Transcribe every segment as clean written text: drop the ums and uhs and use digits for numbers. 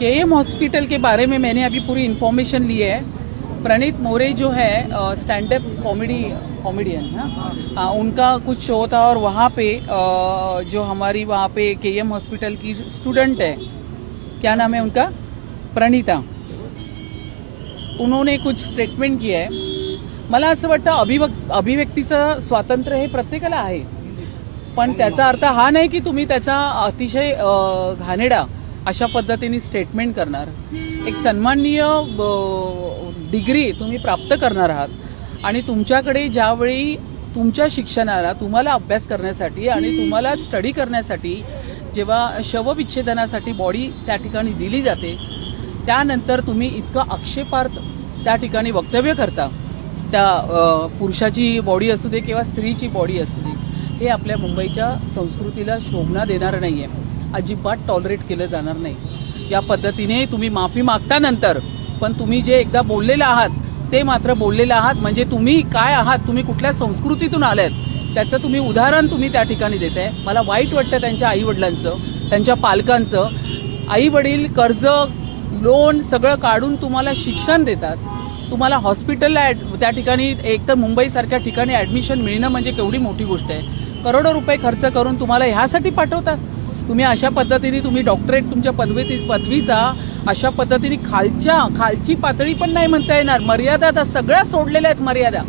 KM hospital के बारे में मैंने अभी पूरी इन्फॉर्मेशन ली है। प्रणीत मोरे जो है स्टैंड अप कॉमेडियन है, उनका कुछ शो था और वहाँ पे जो हमारी वहाँ पे केएम हॉस्पिटल की स्टूडेंट है, क्या नाम है उनका, प्रणीता, उन्होंने कुछ स्टेटमेंट किया है। मला असं वाटतं अभिव्यक्तीचं स्वातंत्र्य हे प्रत्येकाला आहे, पण त्याचा अर्थ हा नाही की तुम्ही त्याचा अतिशय घाणेरडा अशा पद्धतीने स्टेटमेंट करणार। एक सन्माननीय डिग्री तुम्ही प्राप्त करणार आहात आणि तुमच्याकडे ज्यावेळी तुमच्या शिक्षणाला तुम्हाला अभ्यास करण्यासाठी आणि तुम्हाला स्टडी करण्यासाठी जेव्हा शवविच्छेदनासाठी बॉडी त्या ठिकाणी दिली जाते, त्यानंतर तुम्ही इतकं आक्षेपार्थ त्या ठिकाणी वक्तव्य करता, त्या पुरुषाची बॉडी असू दे किंवा स्त्रीची बॉडी असू दे, हे आपल्या मुंबईच्या संस्कृतीला शोभना देणार नाहीये, अजिबात टॉलरेट केलं जाणार नाही। या पद्धतीने तुम्ही माफी मागता नंतर, पण तुम्ही जे एकदा बोललेले आहात ते मात्र बोललेले आहात, म्हणजे तुम्ही काय आहात, तुम्ही कुठल्या संस्कृतीतून आलात त्याचं तुम्ही उदाहरण तुम्ही त्या ठिकाणी देताय। मला वाईट वाटतं त्यांच्या आईवडिलांचं, त्यांच्या पालकांचं। आईवडील कर्ज लोन सगळं काढून तुम्हाला शिक्षण देतात, तुम्हाला हॉस्पिटलला त्या ठिकाणी एक तर मुंबईसारख्या ठिकाणी ॲडमिशन मिळणं म्हणजे केवढी मोठी गोष्ट आहे। करोडो रुपये खर्च करून तुम्हाला ह्यासाठी पाठवतात। तुम्ही अशा पद्धतीने तुम्ही डॉक्टरेट तुमच्या पदवीचा अशा पद्धतीने खालची पातळी पण नाही म्हणता येणार, मर्यादा आता सगळ्या सोडलेल्या आहेत मर्यादा।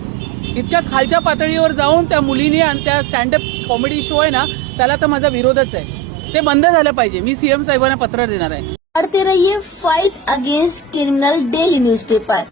इतक्या खालच्या पातळीवर जाऊन त्या मुलीने आणि त्या स्टँडअप कॉमेडी शो आहे ना, त्याला तर माझा विरोधच आहे, ते बंद झालं पाहिजे। मी सीएम साहेबांना पत्र देणार आहे। पढ़ते रहिए fight against criminal daily newspaper.